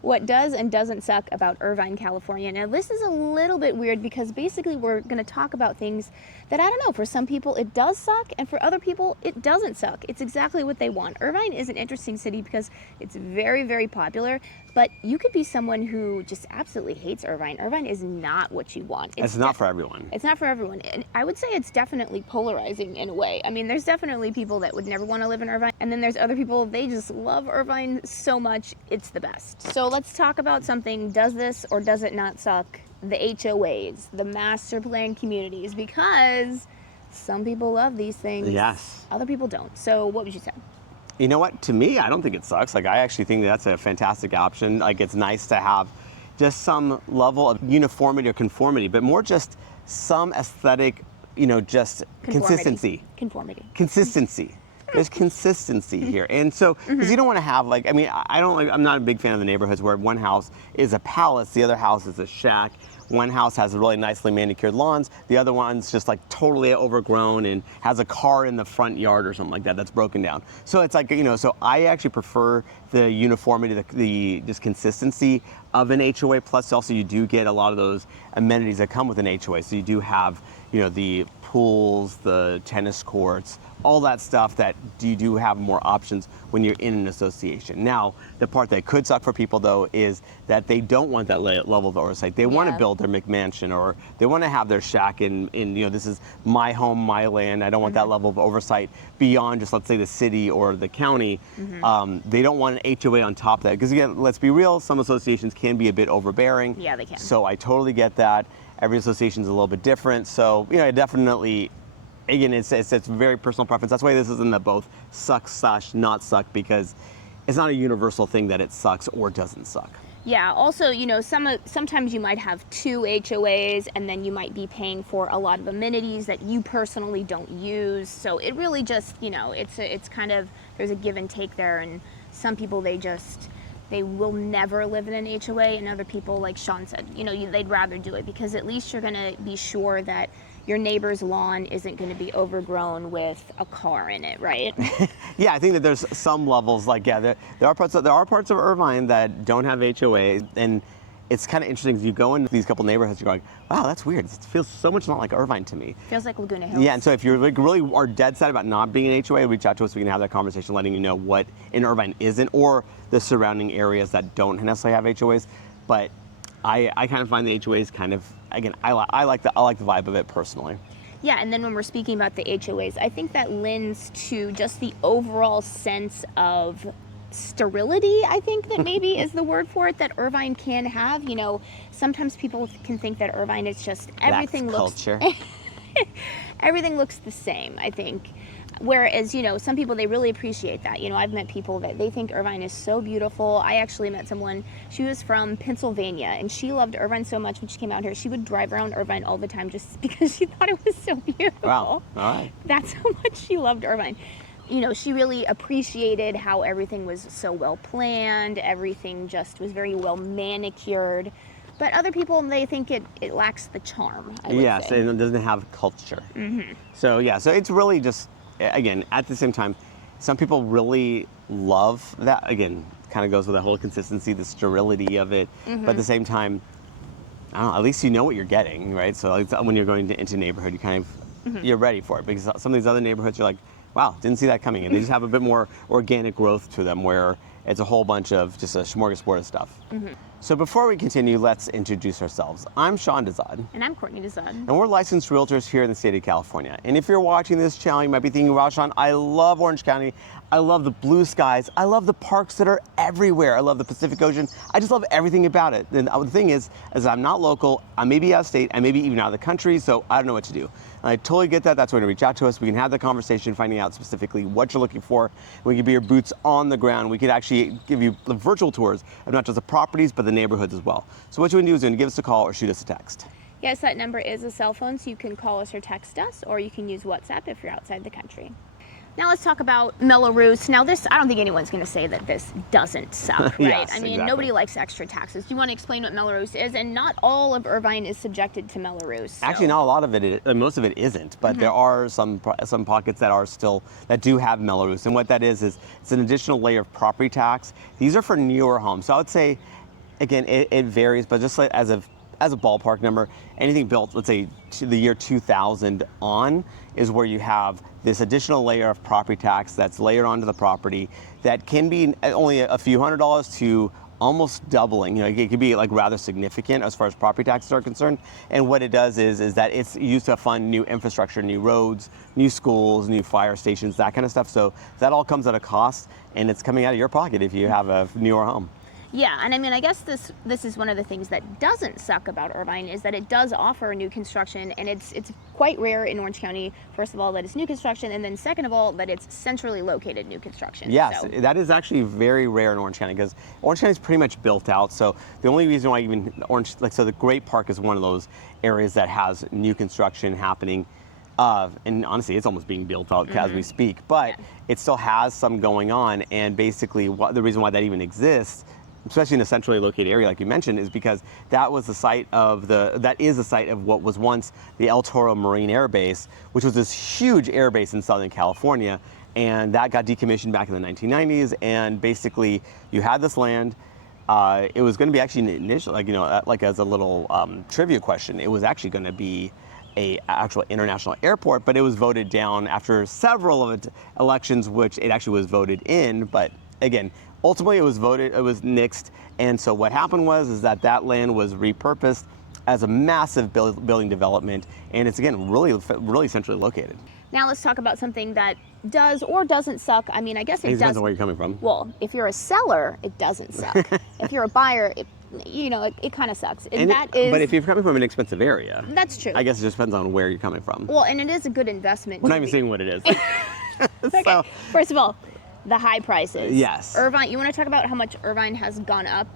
what does and doesn't suck about Irvine, California. Now, this is a little bit weird because basically we're going to talk about things that, I don't know, for some people it does suck, and for other people it doesn't suck. It's exactly what they want. Irvine is an interesting city because it's very, very popular, but you could be someone who just absolutely hates Irvine. Irvine is not what you want. It's not for everyone. It's not for everyone. And I would say it's definitely polarizing in a way. I mean, there's definitely people that would never want to live in Irvine, and then there's other people, they just love Irvine so much, it's the best. So let's talk about something, does this or does it not suck? The HOAs, the master plan communities, because some people love these things. Yes. Other people don't. So what would you say? You know what? To me, I don't think it sucks. Like, I actually think that's a fantastic option. Like, it's nice to have just some level of uniformity or conformity, but more just some aesthetic, just consistency. Consistency. There's consistency here. And so, because you don't want to have I'm not a big fan of the neighborhoods where one house is a palace, the other house is a shack. One house has really nicely manicured lawns, the other one's just like totally overgrown and has a car in the front yard or something like that that's broken down. So it's like, so I actually prefer the uniformity, the just consistency of an HOA. Plus also you do get a lot of those amenities that come with an HOA. So you do have, the pools, the tennis courts, all that stuff that you do have more options when you're in an association. Now, the part that could suck for people though is that they don't want that level of oversight. They want to build their McMansion, or they want to have their shack in this is my home, my land. I don't want that level of oversight beyond just, let's say, the city or the county. They don't want an HOA on top of that. Because again, let's be real, some associations can be a bit overbearing. Yeah, they can. So I totally get that. Every association is a little bit different. So, definitely, again, it's very personal preference. That's why this isn't a both suck/not suck, because it's not a universal thing that it sucks or doesn't suck. Yeah, also, sometimes you might have two HOAs and then you might be paying for a lot of amenities that you personally don't use. So it really just, it's kind of, there's a give and take there, and some people, they will never live in an HOA, and other people, like Sean said, they'd rather do it because at least you're going to be sure that your neighbor's lawn isn't going to be overgrown with a car in it, right? Yeah, I think that there's some levels, there are parts of Irvine that don't have HOA, and it's kind of interesting. If you go into these couple neighborhoods, you're going, wow, that's weird. It feels so much not like Irvine to me. Feels like Laguna Hills. Yeah, and so if you really are dead set about not being an HOA, reach out to us. We can have that conversation, letting you know what in Irvine isn't, or the surrounding areas that don't necessarily have HOAs. But I kind of find the HOAs kind of, again, I like the vibe of it personally. Yeah, and then when we're speaking about the HOAs, I think that lends to just the overall sense of sterility, I think that maybe is the word for it, that Irvine can have. Sometimes people can think that Irvine is just everything culture. Everything looks the same, I think. Whereas, some people, they really appreciate that. I've met people that they think Irvine is so beautiful. I actually met someone, she was from Pennsylvania, and she loved Irvine so much when she came out here. She would drive around Irvine all the time just because she thought it was so beautiful. Wow, all right. That's how much she loved Irvine. She really appreciated how everything was so well planned. Everything just was very well manicured. But other people, they think it lacks the charm, I would Yes, say. and it doesn't have culture. So it's really just, again, at the same time, some people really love that. Again, kind of goes with the whole consistency, the sterility of it. But at the same time, I don't know, at least you know what you're getting, right? So when you're going into a neighborhood, you kind of, you're ready for it. Because some of these other neighborhoods, you're like, wow, didn't see that coming. And they just have a bit more organic growth to them, where it's a whole bunch of just a smorgasbord of stuff. So before we continue, let's introduce ourselves. I'm Sean Dezad. And I'm Courtney Dezad. And we're licensed realtors here in the state of California. And if you're watching this channel, you might be thinking, wow, Sean, I love Orange County. I love the blue skies. I love the parks that are everywhere. I love the Pacific Ocean. I just love everything about it. And the thing is I'm not local. I may be out of state. I may be even out of the country. So I don't know what to do. I totally get that. That's why you reach out to us. We can have the conversation, finding out specifically what you're looking for. We can be your boots on the ground. We could actually give you the virtual tours of not just the properties, but the neighborhoods as well. So what you can do is give us a call or shoot us a text. Yes, that number is a cell phone, so you can call us or text us, or you can use WhatsApp if you're outside the country. Now let's talk about Mello-Roos. Now this, I don't think anyone's going to say that this doesn't suck, right? Yes, I mean, exactly. Nobody likes extra taxes. Do you want to explain what Mello-Roos is? And not all of Irvine is subjected to Mello-Roos. So. Actually, not a lot of it, most of it isn't, but there are some pockets that are still, that do have Mello-Roos. And what that is it's an additional layer of property tax. These are for newer homes. So I would say again, it varies, but just like as a ballpark number, anything built, let's say, to the year 2000 on is where you have this additional layer of property tax that's layered onto the property that can be only a few $100s to almost doubling. You know, it could be like rather significant as far as property taxes are concerned. And what it does is that it's used to fund new infrastructure, new roads, new schools, new fire stations, that kind of stuff. So that all comes at a cost, and it's coming out of your pocket if you have a newer home. Yeah, and I mean, I guess this is one of the things that doesn't suck about Irvine is that it does offer new construction, and it's quite rare in Orange County, first of all, that it's new construction, and then second of all, that it's centrally located new construction. Yes, so. that is actually very rare in Orange County because Orange County is pretty much built out. So the only reason why even so the Great Park is one of those areas that has new construction happening. And honestly, it's almost being built out as we speak, but it still has some going on. And basically, the reason why that even exists, especially in a centrally located area like you mentioned, is because that was the site of what was once the El Toro Marine Air Base, which was this huge air base in Southern California, and that got decommissioned back in the 1990s. And basically, you had this land. It was going to be actually initially, like as a little trivia question, it was actually going to be a actual international airport, but it was voted down after several elections, which it actually was voted in. But again, ultimately, it was nixed, and so what happened was that land was repurposed as a massive building development, and it's again really centrally located. Now let's talk about something that does or doesn't suck. I mean, I guess it does. Depends on where you're coming from. Well, if you're a seller, it doesn't suck. If you're a buyer, it kind of sucks. But if you're coming from an expensive area, that's true. I guess it just depends on where you're coming from. Well, and it is a good investment. We're not even saying what it is. Okay. So, first of all, the high prices. Yes. Irvine, you want to talk about how much Irvine has gone up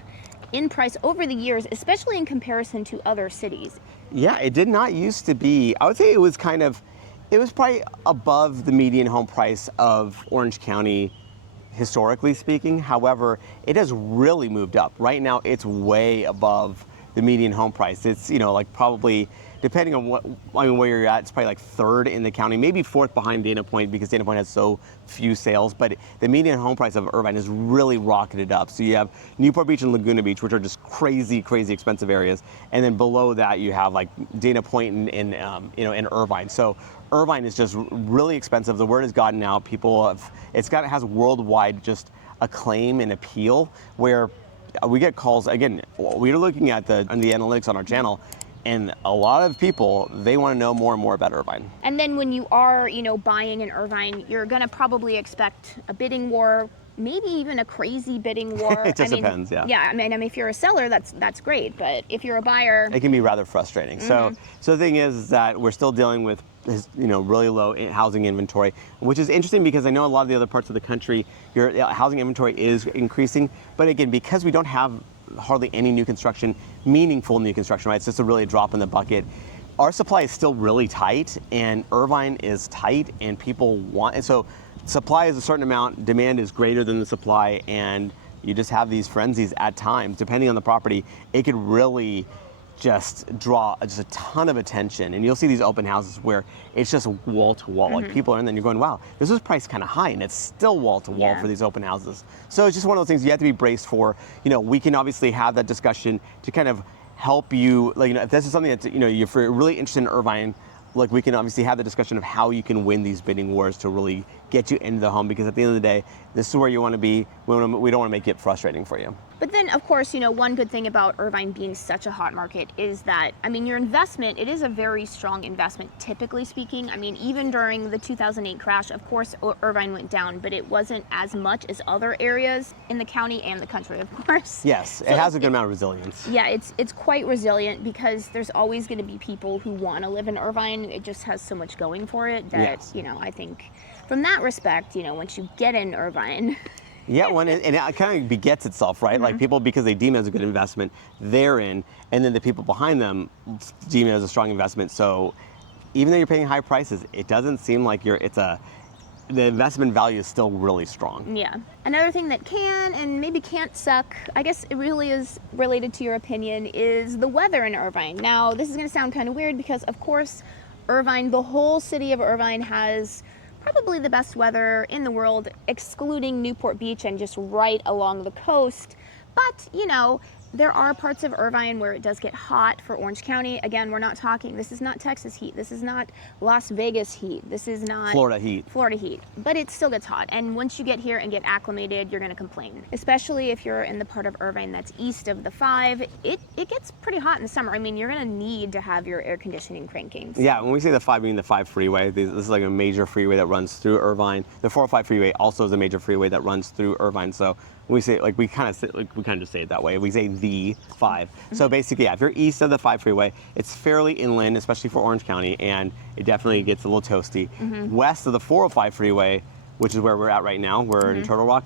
in price over the years, especially in comparison to other cities? Yeah, it did not used to be. I would say it was probably above the median home price of Orange County, historically speaking. However, it has really moved up. Right now, it's way above the median home price. It's, like probably, depending on where you're at, it's probably like third in the county, maybe fourth behind Dana Point because Dana Point has so few sales. But the median home price of Irvine has really rocketed up. So you have Newport Beach and Laguna Beach, which are just crazy, crazy expensive areas. And then below that, you have like Dana Point and in Irvine. So Irvine is just really expensive. The word has gotten out. It has worldwide just acclaim and appeal where we get calls. Again, we're looking at the analytics on our channel, and a lot of people, they want to know more and more about Irvine. And then when you are, buying in Irvine, you're going to probably expect a bidding war, maybe even a crazy bidding war. It just depends, yeah. Yeah, I mean, if you're a seller, that's great, but if you're a buyer, it can be rather frustrating. So the thing is that we're still dealing with really low housing inventory, which is interesting because I know a lot of the other parts of the country, your housing inventory is increasing. But again, because we don't have hardly any new construction, meaningful new construction, right? It's just really a drop in the bucket. Our supply is still really tight, and Irvine is tight, and people want, and so supply is a certain amount, demand is greater than the supply, and you just have these frenzies at times. Depending on the property, it could really just draw just a ton of attention, and you'll see these open houses where it's just wall to wall. Like people are in there and you're going, wow, this was priced kind of high, and it's still wall to wall for these open houses. So it's just one of those things you have to be braced for. We can obviously have that discussion to kind of help you, if this is something that if you're really interested in Irvine, we can obviously have the discussion of how you can win these bidding wars to really get you into the home, because at the end of the day, this is where you want to be. We don't want to make it frustrating for you. But then, of course, one good thing about Irvine being such a hot market is that, I mean, your investment, it is a very strong investment, typically speaking. I mean, even during the 2008 crash, of course, Irvine went down, but it wasn't as much as other areas in the county and the country, of course. Yes, it has a good amount of resilience. Yeah, it's quite resilient because there's always going to be people who want to live in Irvine. It just has so much going for it that, I think from that respect, once you get in Irvine... Yeah, and it kind of begets itself, right? Like people, because they deem it as a good investment, they're in, and then the people behind them deem it as a strong investment. So even though you're paying high prices, it doesn't seem like the investment value is still really strong. Yeah. Another thing that can and maybe can't suck, I guess it really is related to your opinion, is the weather in Irvine. Now, this is going to sound kind of weird because, of course, Irvine, the whole city of Irvine has probably the best weather in the world, excluding Newport Beach and just right along the coast. But, there are parts of Irvine where it does get hot for Orange County. Again, we're not talking, this is not Texas heat. This is not Las Vegas heat. This is not Florida heat. Florida heat. But it still gets hot. And once you get here and get acclimated, you're going to complain. Especially if you're in the part of Irvine that's east of the 5. It gets pretty hot in the summer. I mean, you're going to need to have your air conditioning cranking. Yeah, when we say the 5, we mean the 5 freeway. This is like a major freeway that runs through Irvine. The 405 freeway also is a major freeway that runs through Irvine. So when we say, like, we kind of just say it that way. We say the 5. So basically, yeah, if you're east of the 5 freeway, it's fairly inland, especially for Orange County, and it definitely gets a little toasty. West of the 405 freeway, which is where we're at right now, we're in Turtle Rock.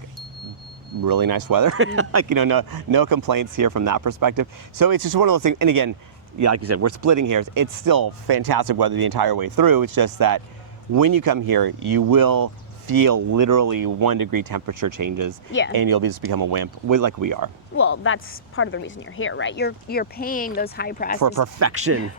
Really nice weather. Like, no complaints here from that perspective. So it's just one of those things. And again, yeah, like you said, we're splitting hairs. It's still fantastic weather the entire way through. It's just that when you come here, you will feel literally 1 degree temperature changes, and you'll just become a wimp, like we are. Well, that's part of the reason you're here, right? You're paying those high prices for perfection.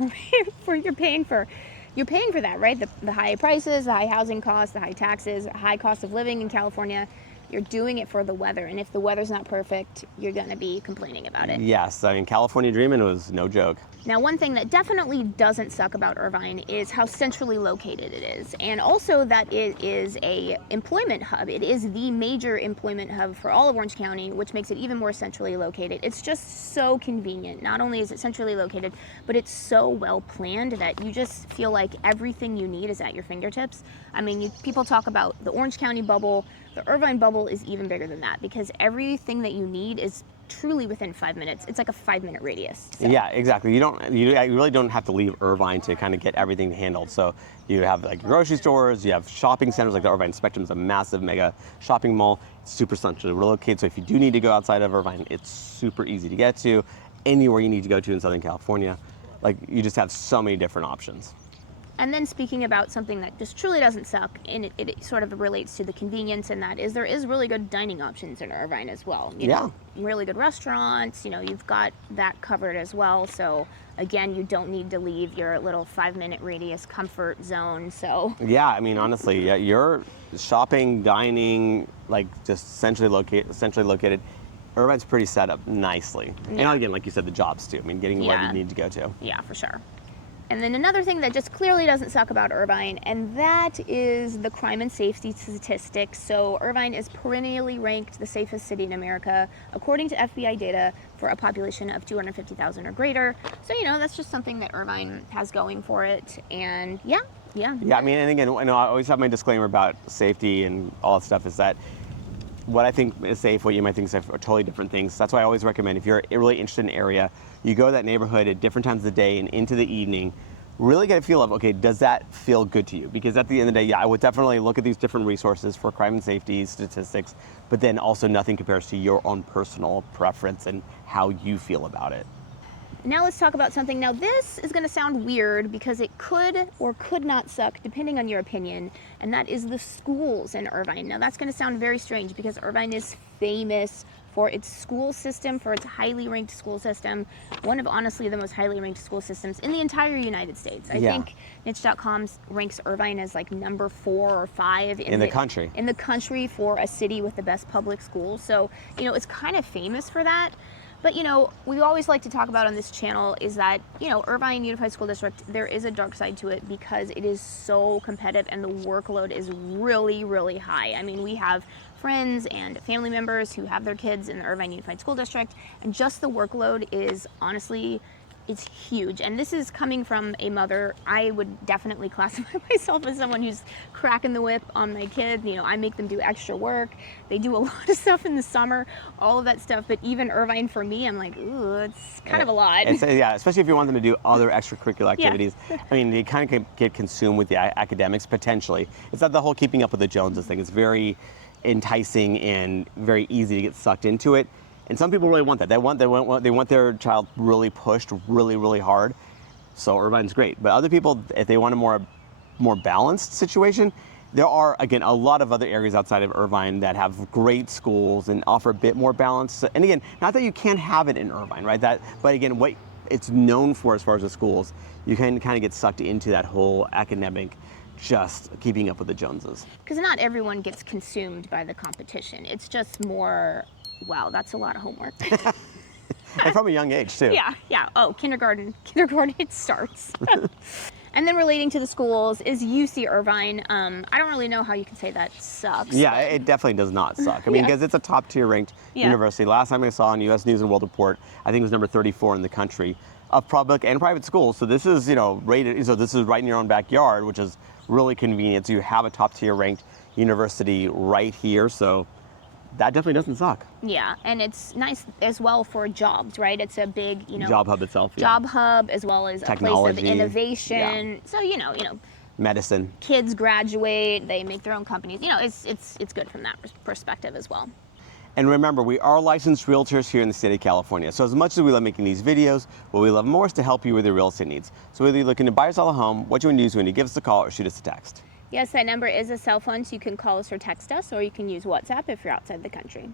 You're paying for that, right? The high prices, the high housing costs, the high taxes, high cost of living in California. You're doing it for the weather, and if the weather's not perfect, you're going to be complaining about it. Yes, I mean, California dreaming was no joke. Now, one thing that definitely doesn't suck about Irvine is how centrally located it is, and also that it is a employment hub. It is the major employment hub for all of Orange County, which makes it even more centrally located. It's just so convenient. Not only is it centrally located, but it's so well planned that you just feel like everything you need is at your fingertips. I mean, people talk about the Orange County bubble. The Irvine bubble is even bigger than that because everything that you need is truly within 5 minutes. It's like a 5-minute radius. So. Yeah, exactly. You really don't have to leave Irvine to kind of get everything handled. So you have like grocery stores, you have shopping centers, like the Irvine Spectrum is a massive mega shopping mall. It's super centrally located. So if you do need to go outside of Irvine, it's super easy to get to. Anywhere you need to go to in Southern California, like you just have so many different options. And then speaking about something that just truly doesn't suck, and it sort of relates to the convenience, and that is there is really good dining options in Irvine as well. You know, really good restaurants, you've got that covered as well. So again, you don't need to leave your little 5-minute radius comfort zone. So yeah, I mean, honestly, you're shopping, dining, like just centrally located. Irvine's pretty set up nicely. And again, like you said, the jobs too. I mean, getting where you need to go to. Yeah, for sure. And then another thing that just clearly doesn't suck about Irvine, and that is the crime and safety statistics. So Irvine is perennially ranked the safest city in America, according to FBI data, for a population of 250,000 or greater. So, that's just something that Irvine has going for it. And yeah. Yeah, I mean, and again, I always have my disclaimer about safety and all that stuff is that what I think is safe, what you might think is safe, are totally different things. That's why I always recommend if you're really interested in an area, you go to that neighborhood at different times of the day and into the evening, really get a feel of, okay, does that feel good to you? Because at the end of the day, I would definitely look at these different resources for crime and safety statistics, but then also nothing compares to your own personal preference and how you feel about it. Now let's talk about something. Now this is going to sound weird because it could or could not suck depending on your opinion, and that is the schools in Irvine. Now that's going to sound very strange because Irvine is famous for its school system, for its highly ranked school system, one of honestly the most highly ranked school systems in the entire United States. I think niche.com ranks Irvine as like number 4 or 5 in the country. In the country for a city with the best public schools. So, it's kind of famous for that. But, we always like to talk about on this channel is that, Irvine Unified School District, there is a dark side to it because it is so competitive and the workload is really, really high. I mean, we have friends and family members who have their kids in the Irvine Unified School District, and just the workload is honestly, it's huge. And this is coming from a mother. I would definitely classify myself as someone who's cracking the whip on my kids. I make them do extra work. They do a lot of stuff in the summer, all of that stuff. But even Irvine for me, I'm like, ooh, it's kind of a lot. Yeah, especially if you want them to do other extracurricular activities. Yeah. I mean, they kind of get consumed with the academics potentially. It's not the whole keeping up with the Joneses thing. It's very enticing and very easy to get sucked into it. And some people really want that. They want their child really pushed really, really hard. So Irvine's great. But other people, if they want a more balanced situation, there are, again, a lot of other areas outside of Irvine that have great schools and offer a bit more balance. And again, not that you can't have it in Irvine, right? But again, what it's known for as far as the schools, you can kind of get sucked into that whole academic, just keeping up with the Joneses. Because not everyone gets consumed by the competition. It's just more, wow, that's a lot of homework. And from a young age too. Yeah. Oh, kindergarten it starts. And then relating to the schools is UC Irvine. I don't really know how you can say that sucks. Yeah, but- it definitely does not suck. I mean, Yeah. because it's a top tier ranked Yeah. university. Last time I saw on U.S. News and World Report, I think it was number 34 in the country of public and private schools. So this is, rated. So this is right in your own backyard, which is really convenient. So you have a top tier ranked university right here. So that definitely doesn't suck. Yeah, and it's nice as well for jobs, right? It's a big, Job hub itself. Yeah. job hub as well as a place Technology, of innovation. So Medicine. kids graduate, they make their own companies. It's good from that perspective as well. And remember, we are licensed realtors here in the state of California. So as much as we love making these videos, what we love more is to help you with your real estate needs. So whether you're looking to buy or sell a home, what you want to do is when you give us a call or shoot us a text. Yes, that number is a cell phone, so you can call us or text us, or you can use WhatsApp if you're outside the country.